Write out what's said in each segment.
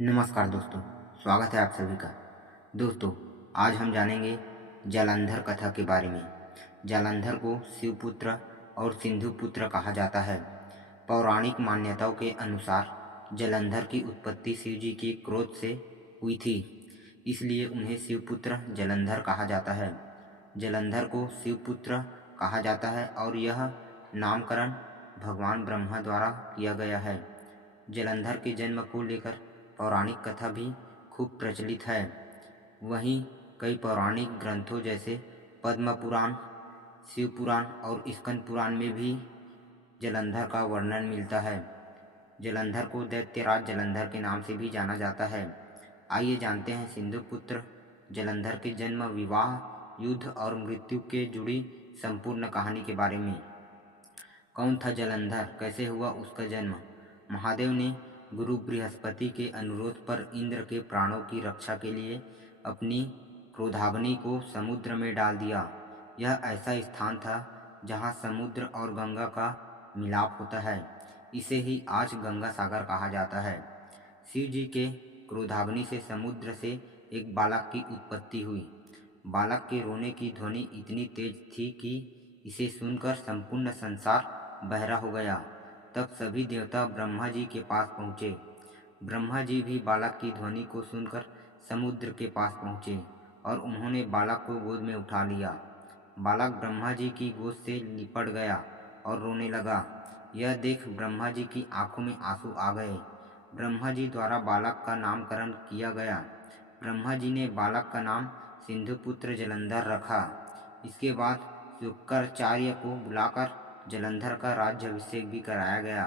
नमस्कार दोस्तों, स्वागत है आप सभी का। दोस्तों, आज हम जानेंगे जालंधर कथा के बारे में। जालंधर को शिवपुत्र और सिंधुपुत्र कहा जाता है। पौराणिक मान्यताओं के अनुसार जालंधर की उत्पत्ति शिव जी के क्रोध से हुई थी, इसलिए उन्हें शिवपुत्र जालंधर कहा जाता है। जालंधर को शिवपुत्र कहा जाता है और यह नामकरण भगवान ब्रह्मा द्वारा किया गया है। जालंधर के जन्म को लेकर पौराणिक कथा भी खूब प्रचलित है। वहीं कई पौराणिक ग्रंथों जैसे पद्म पुराण, शिव पुराण और स्कंद पुराण में भी जालंधर का वर्णन मिलता है। जालंधर को दैत्यराज जालंधर के नाम से भी जाना जाता है। आइए जानते हैं सिंधुपुत्र जालंधर के जन्म, विवाह, युद्ध और मृत्यु के जुड़ी संपूर्ण कहानी के बारे में। कौन था जालंधर, कैसे हुआ उसका जन्म? महादेव ने गुरु बृहस्पति के अनुरोध पर इंद्र के प्राणों की रक्षा के लिए अपनी क्रोधाग्नि को समुद्र में डाल दिया। यह ऐसा स्थान था जहाँ समुद्र और गंगा का मिलाप होता है। इसे ही आज गंगा सागर कहा जाता है। शिव जी के क्रोधाग्नि से समुद्र से एक बालक की उत्पत्ति हुई। बालक के रोने की ध्वनि इतनी तेज थी कि इसे सुनकर संपूर्ण संसार बहरा हो गया। तब सभी देवता ब्रह्मा जी के पास पहुँचे। ब्रह्मा जी भी बालक की ध्वनि को सुनकर समुद्र के पास पहुँचे और उन्होंने बालक को गोद में उठा लिया। बालक ब्रह्मा जी की गोद से लिपट गया और रोने लगा। यह देख ब्रह्मा जी की आंखों में आंसू आ गए। ब्रह्मा जी द्वारा बालक का नामकरण किया गया। ब्रह्मा जी ने बालक का नाम सिंधुपुत्र जालंधर रखा। इसके बाद शुक्राचार्य को बुलाकर जालंधर का राज्याभिषेक भी कराया गया।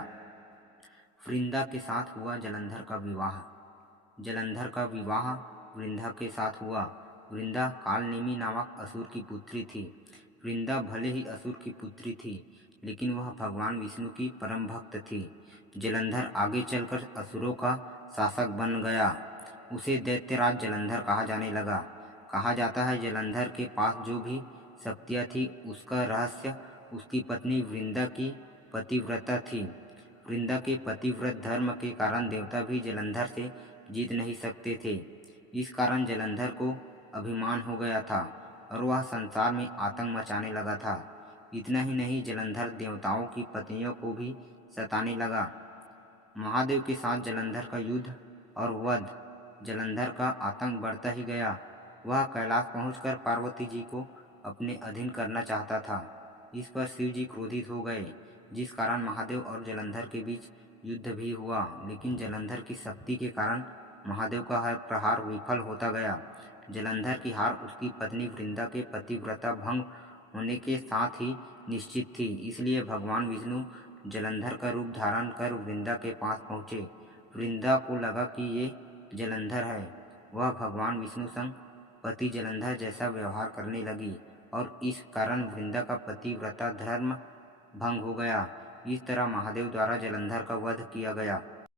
वृंदा के साथ हुआ जालंधर का विवाह। जालंधर का विवाह वृंदा के साथ हुआ। वृंदा कालनेमी नामक असुर की पुत्री थी। वृंदा भले ही असुर की पुत्री थी, लेकिन वह भगवान विष्णु की परम भक्त थी। जालंधर आगे चलकर असुरों का शासक बन गया। उसे दैत्यराज जालंधर कहा जाने लगा। कहा जाता है जालंधर के पास जो भी शक्तियाँ थी उसका रहस्य उसकी पत्नी वृंदा की पतिव्रता थी। वृंदा के पतिव्रत धर्म के कारण देवता भी जालंधर से जीत नहीं सकते थे। इस कारण जालंधर को अभिमान हो गया था और वह संसार में आतंक मचाने लगा था। इतना ही नहीं, जालंधर देवताओं की पत्नियों को भी सताने लगा। महादेव के साथ जालंधर का युद्ध और वध। जालंधर का आतंक बढ़ता ही गया। वह कैलाश पहुंचकर पार्वती जी को अपने अधीन करना चाहता था। इस पर शिव जी क्रोधित हो गए, जिस कारण महादेव और जालंधर के बीच युद्ध भी हुआ। लेकिन जालंधर की शक्ति के कारण महादेव का हर प्रहार विफल होता गया। जालंधर की हार उसकी पत्नी वृंदा के पतिव्रता भंग होने के साथ ही निश्चित थी। इसलिए भगवान विष्णु जालंधर का रूप धारण कर वृंदा के पास पहुँचे। वृंदा को लगा कि ये जालंधर है। वह भगवान विष्णु संग पति जालंधर जैसा व्यवहार करने लगी और इस कारण वृंदा का पतिव्रता धर्म भंग हो गया। इस तरह महादेव द्वारा जालंधर का वध किया गया।